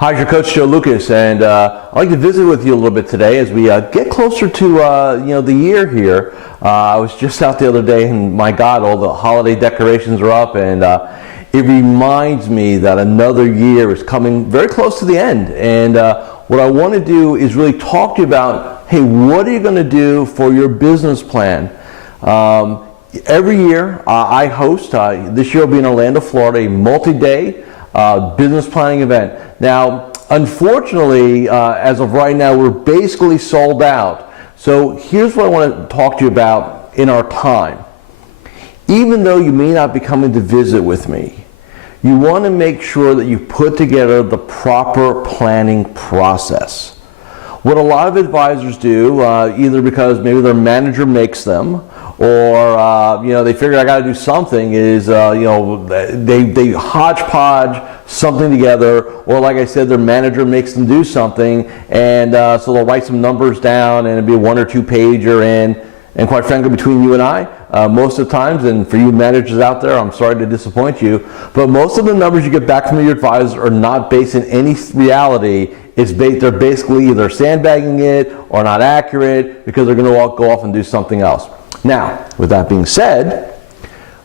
Hi, your coach Joe Lucas, and I'd like to visit with you a little bit today as we get closer to the year here. I was just out the other day, and my God, all the holiday decorations are up, and it reminds me that another year is coming very close to the end. And what I want to do is really talk to you about, hey, what are you going to do for your business plan? Every year I host, this year will be in Orlando, Florida, a multi-day business planning event. Now, unfortunately, as of right now, we're basically sold out. So here's what I want to talk to you about in our time. Even though you may not be coming to visit with me, you want to make sure that you put together the proper planning process. What a lot of advisors do, either because maybe their manager makes them, or they figure I got to do something, is they hodgepodge something together, or like I said, their manager makes them do something, and so they'll write some numbers down, and it'll be a 1 or 2 pager. And quite frankly, between you and I, most of the times, and for you managers out there, I'm sorry to disappoint you, but most of the numbers you get back from your advisor are not based in any reality. They're basically either sandbagging it or not accurate because they're going to go off and do something else. Now, with that being said,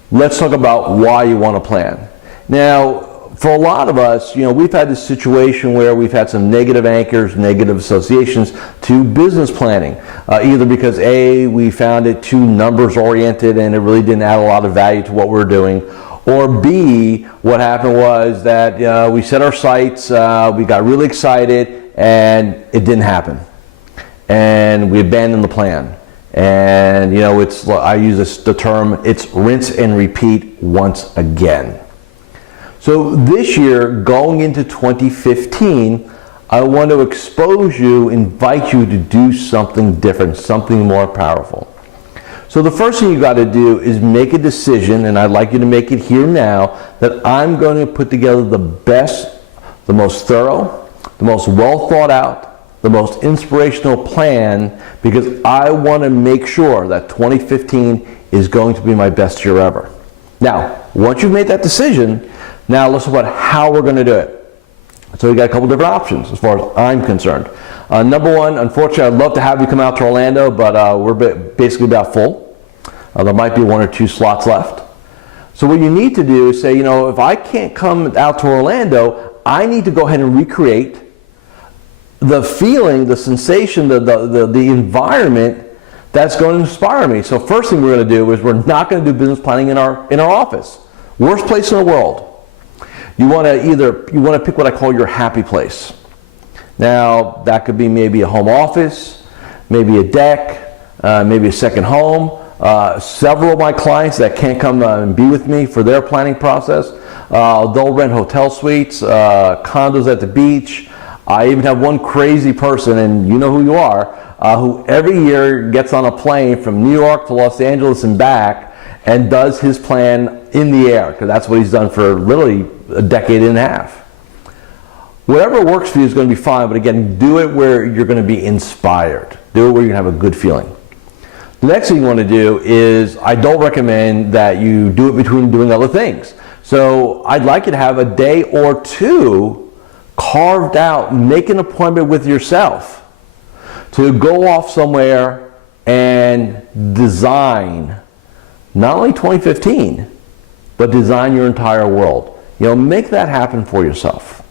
let's talk about why you want to plan. Now, for a lot of us, we've had this situation where we've had some negative anchors, negative associations to business planning. Either because A, we found it too numbers oriented and it really didn't add a lot of value to what we're doing. Or B, what happened was that we set our sights, we got really excited, and it didn't happen. And we abandoned the plan. And I use the term, it's rinse and repeat once again. So this year, going into 2015, I want to expose you, invite you to do something different, something more powerful. So the first thing you got to do is make a decision, and I'd like you to make it here now, that I'm going to put together the best, the most thorough, the most well thought out, the most inspirational plan, because I want to make sure that 2015 is going to be my best year ever. Now, once you've made that decision, now let's talk about how we're going to do it. So we got a couple different options as far as I'm concerned. Number one, unfortunately, I'd love to have you come out to Orlando, but we're basically about full. There might be 1 or 2 slots left. So what you need to do is say, if I can't come out to Orlando, I need to go ahead and recreate the feeling, the sensation, the environment that's going to inspire me. So first thing we're going to do is we're not going to do business planning in our office. Worst place in the world. You want to pick what I call your happy place. Now that could be maybe a home office, maybe a deck, maybe a second home. Several of my clients that can't come and be with me for their planning process, they'll rent hotel suites, condos at the beach. I even have one crazy person, and you know who you are, who every year gets on a plane from New York to Los Angeles and back and does his plan in the air, because that's what he's done for literally a decade and a half. Whatever works for you is going to be fine, but again, do it where you're going to be inspired. Do it where you're going to have a good feeling. The next thing you want to do is, I don't recommend that you do it between doing other things. So I'd like you to have a day or 2 carved out, make an appointment with yourself to go off somewhere and design not only 2015, but design your entire world. Make that happen for yourself.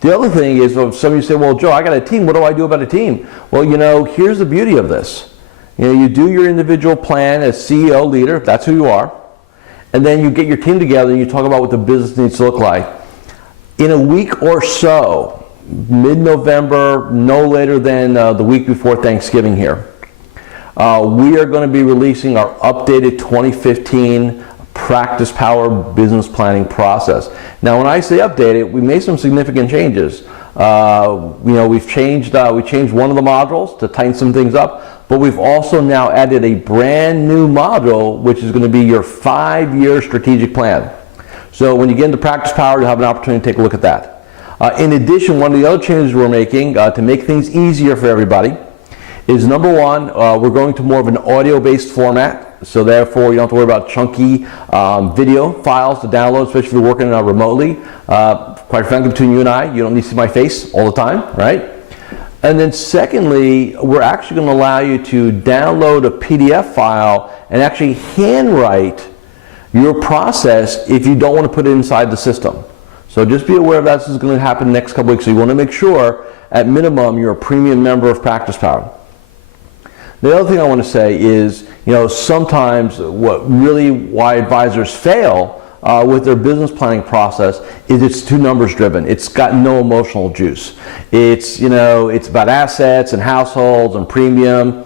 The other thing is, some of you say, well, Joe, I got a team. What do I do about a team? Well, here's the beauty of this. You do your individual plan as CEO, leader, if that's who you are, and then you get your team together and you talk about what the business needs to look like. In a week or so, mid-November, no later than the week before Thanksgiving here, we are going to be releasing our updated 2015 Practice Power business planning process. Now, when I say updated, we made some significant changes. We changed one of the modules to tighten some things up, but we've also now added a brand new module, which is going to be your 5-year strategic plan. So when you get into Practice Power, you'll have an opportunity to take a look at that. In addition, one of the other changes we're making to make things easier for everybody is, number one, we're going to more of an audio-based format. So therefore, you don't have to worry about chunky video files to download, especially if you're working remotely. Quite frankly, between you and I, you don't need to see my face all the time, right? And then secondly, we're actually going to allow you to download a PDF file and actually handwrite your process if you don't want to put it inside the system. So just be aware of that. This is going to happen next couple weeks. So you want to make sure, at minimum, you're a premium member of Practice Power. The other thing I want to say is, sometimes why advisors fail with their business planning process is it's too numbers driven. It's got no emotional juice. It's about assets and households and premium.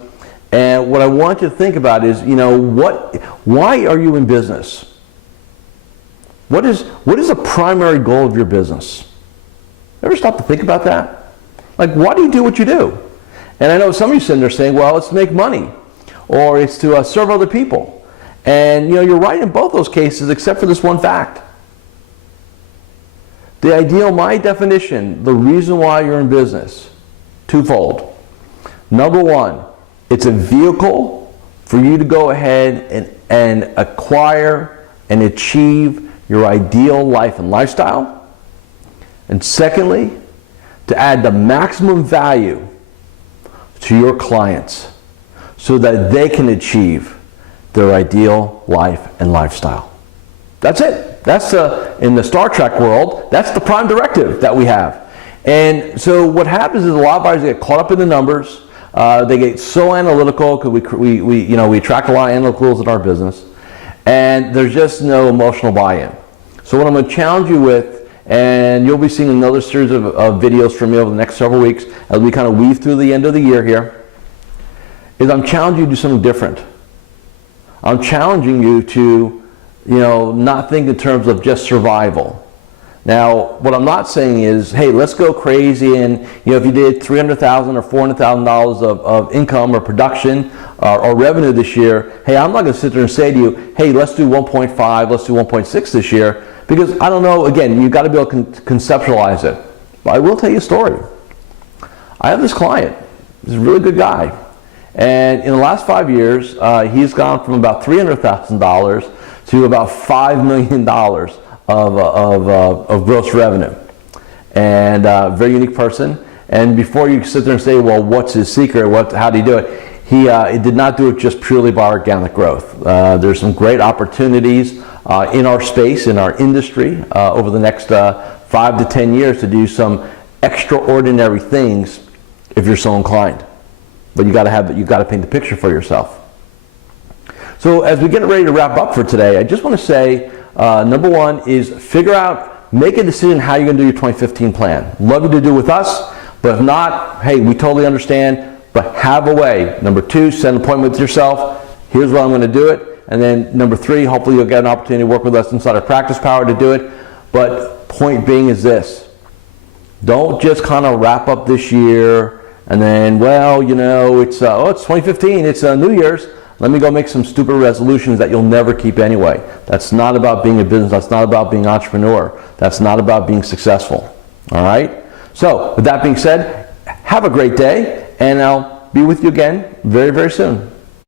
And what I want you to think about is, why are you in business? What is the primary goal of your business? Ever stop to think about that? Like, why do you do what you do? And I know some of you sitting there saying, well, it's to make money, or it's to serve other people. And you're right in both those cases, except for this one fact. The ideal, my definition, the reason why you're in business, twofold. Number one, it's a vehicle for you to go ahead and acquire and achieve your ideal life and lifestyle. And secondly, to add the maximum value to your clients so that they can achieve their ideal life and lifestyle. That's it. That's in the Star Trek world, that's the prime directive that we have. And so what happens is a lot of buyers get caught up in the numbers. They get so analytical because we track a lot of analyticals in our business, and there's just no emotional buy-in. So what I'm going to challenge you with, and you'll be seeing another series of videos from me over the next several weeks as we kind of weave through the end of the year here, is I'm challenging you to do something different. I'm challenging you to, not think in terms of just survival. Now, what I'm not saying is, hey, let's go crazy and, if you did $300,000 or $400,000 of income or production or revenue this year, hey, I'm not going to sit there and say to you, hey, let's do 1.5, let's do 1.6 this year, because I don't know, again, you've got to be able to conceptualize it. But I will tell you a story. I have this client. He's a really good guy. And in the last 5 years, he's gone from about $300,000 to about $5 million of gross revenue. And very unique person. And before you sit there and say, well, what's his secret? How did he do it? He did not do it just purely by organic growth. There's some great opportunities in our space, in our industry, over the next 5 to 10 years to do some extraordinary things if you're so inclined. But you got to paint the picture for yourself. So as we get ready to wrap up for today, I just want to say, number one is make a decision how you're going to do your 2015 plan. Love you to do it with us, but if not, hey, we totally understand, but have a way. Number two, set an appointment with yourself. Here's where I'm going to do it. And then number three, hopefully you'll get an opportunity to work with us inside our Practice Power to do it. But point being is this. Don't just kind of wrap up this year and then, it's 2015, it's New Year's. Let me go make some stupid resolutions that you'll never keep anyway. That's not about being a business. That's not about being an entrepreneur. That's not about being successful. All right? So, with that being said, have a great day, and I'll be with you again very, very soon.